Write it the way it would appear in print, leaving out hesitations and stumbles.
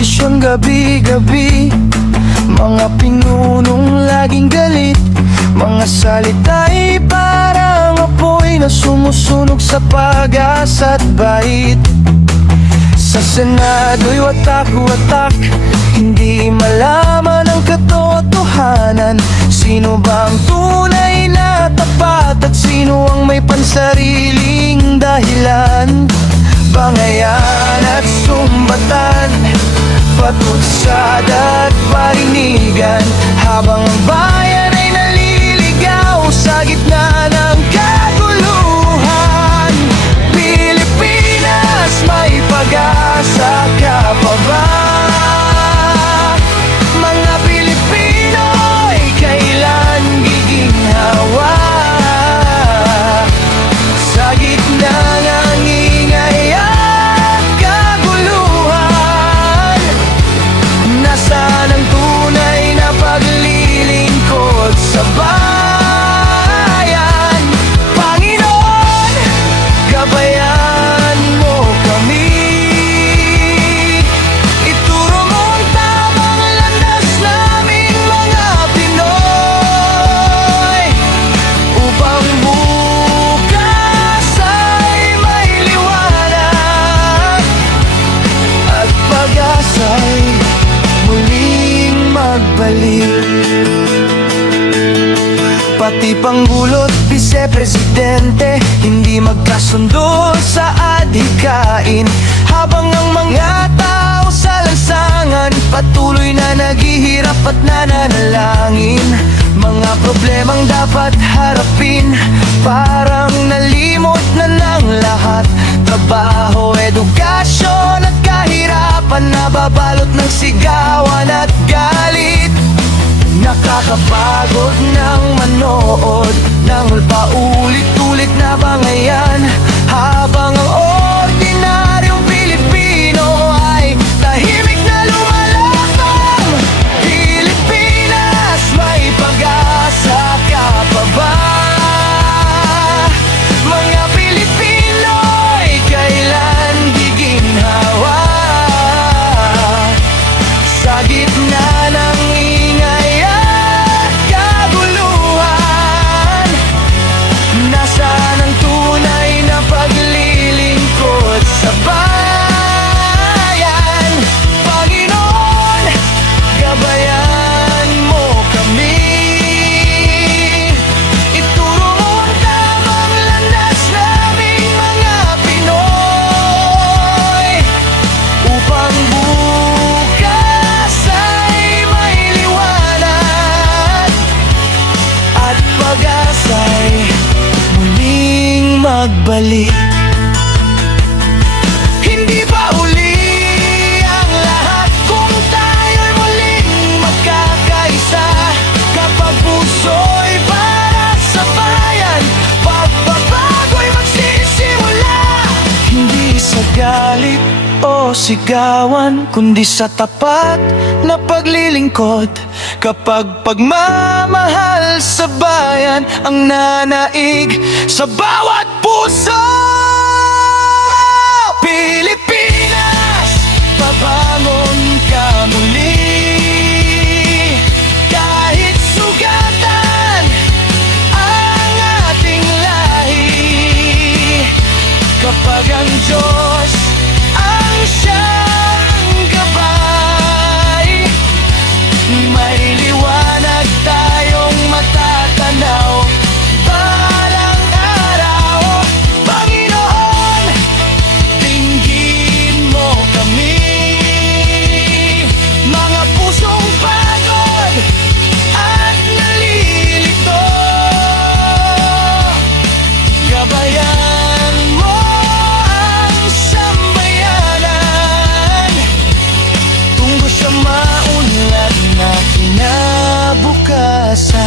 telebisyon gabi-gabi, mga pinunong laging galit, mga salita'y parang apoy na sumusunog sa pag-asa't bait. Sa Senado'y watak-watak, hindi malaman ang katotohanan. Sino ba ang tunay na tapat at sino ang may pansariling dahilan? Bangayan at sumbatan, patutsada at parinigan, habang ang bayan ay naliligaw sa gitna ng kaguluhan. Pilipinas, may pag-asa ka pa ba? Mga Pilipino'y kailan giginhawa? Sa gitna ng ingay at kaguluhan, nasaan ang tunay na paglilingkod sa bayan? Panginoon, gabayan mo kami. Ituro mo ang tamang landas naming mga Pinoy, upang bukas ay may liwanag at pag-asa'y muling magbalik. Pati Pangulo't Vice-Presidente hindi magkasundo sa adhikain, habang ang mga tao sa lansangan patuloy na naghihirap at nananalangin. Mga problemang dapat harapin, parang nalimot na ng lahat. Trabaho, edukasyon at kahirapan, nababalot ng sigawan at galit. Nakakapagod ng manood ng paulit-ulit na bangayan, habang ang ordinaryong Pilipino ay tahimik na lumalakbong. Pilipinas, may pag-asa ka pa ba? Mga Pilipino'y kailan giginhawa? Sa gitna ng ingay at kaguluhan, nasaan ang tunay na paglilingkod sa bayan? Panginoon, gabayan mo kami. Ituro mo ang tamang landas naming mga Pinoy, upang bukas ay may liwanag at pag-asa'y muling magbalik. Hindi ba uli ang lahat kung tayo'y muling magkakaisa? Kapag puso'y para sa bayan, pagbabago'y magsisimula. Hindi sa galit o sigawan, kundi sa tapat na paglilingkod. Kapag pagmamahal sa bayan ang nanaig sa bawat puso. Pilipinas, babangon ka muli. Kahit sugatan ang ating lahi, kapag ang Diyos ang siyang gabay, may liwanag tayong matatanaw balang araw. Panginoon, dinggin mo kami. Mga pusong pagod at nalilito, gabayan mo ang sambayanan, tungo sa maunlad na kinabukasan.